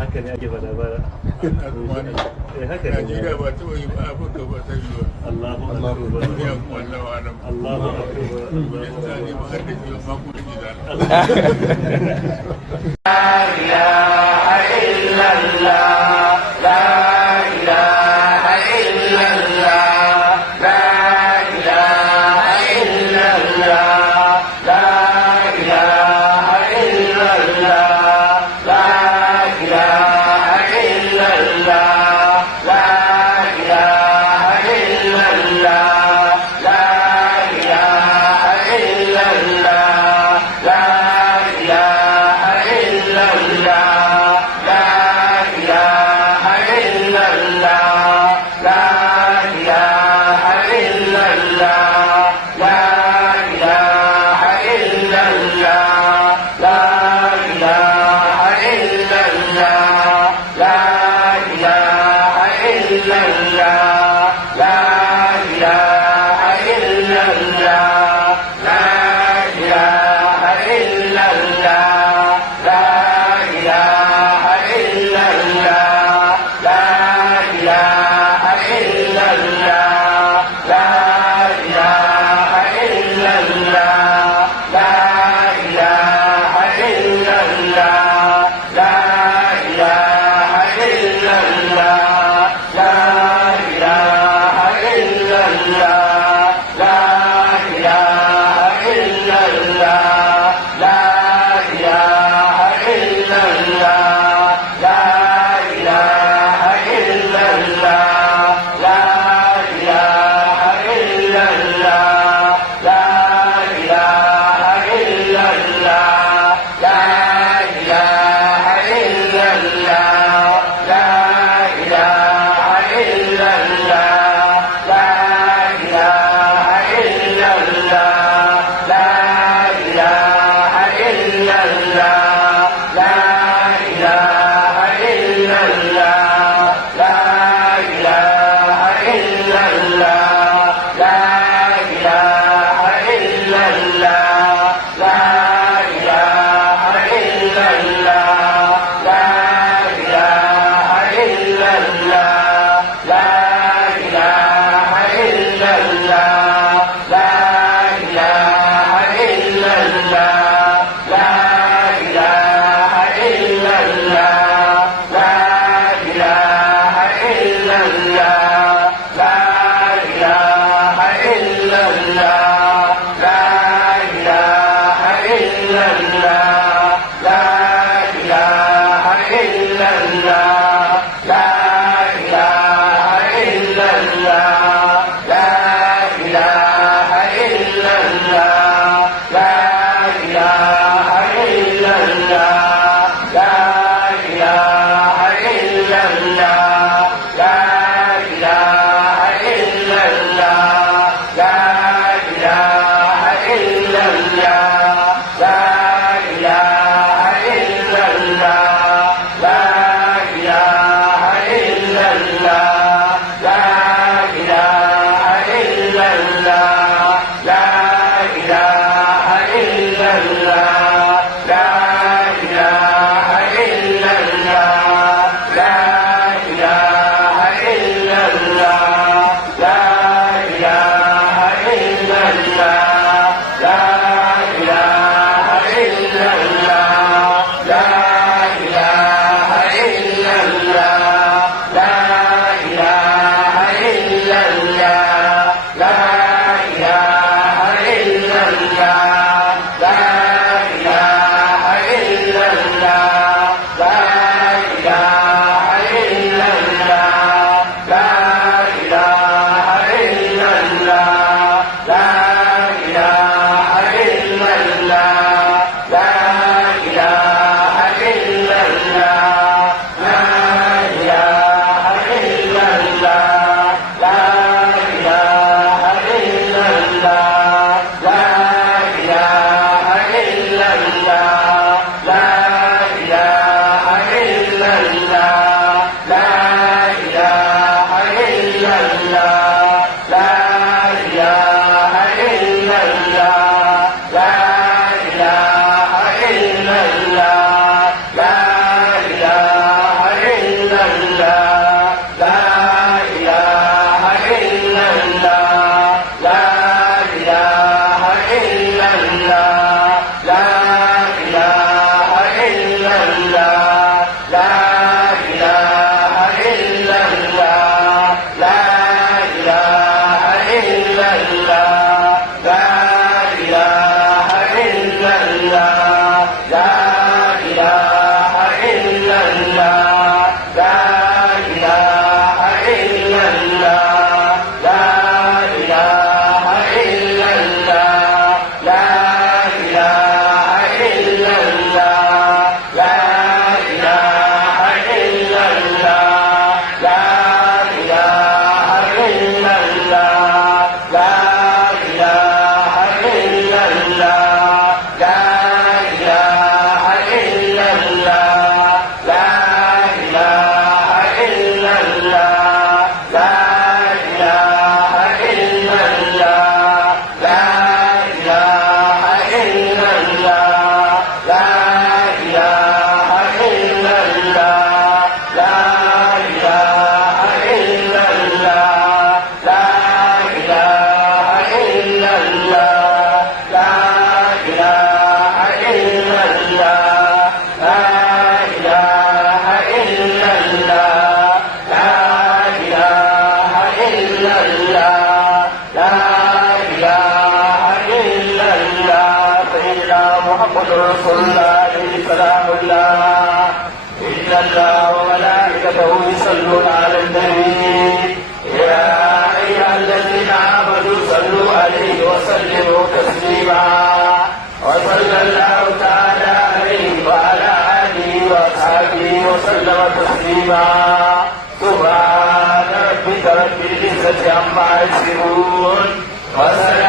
haka ne ake fada bara Najeriya ba ta yi ba Afirka ba ta yi ba Allahu akbar ya kuma Allahu alam Allahu akbar yanda ne ba har da ji ba ku ji da la ilaha illallah la ilaha illallah la ilaha illallah la ilaha illallah محمد رسول الله عليه سلام الله إن الله وملائكته يصلون على النبي يا أيها الذين آمنوا صلوا عليه وسلموا تسليما وصلى الله تعالى عليه وعلى آله وأصحابه وسلم تسليما سبحان ربك رب العزة عما يصفون وسلام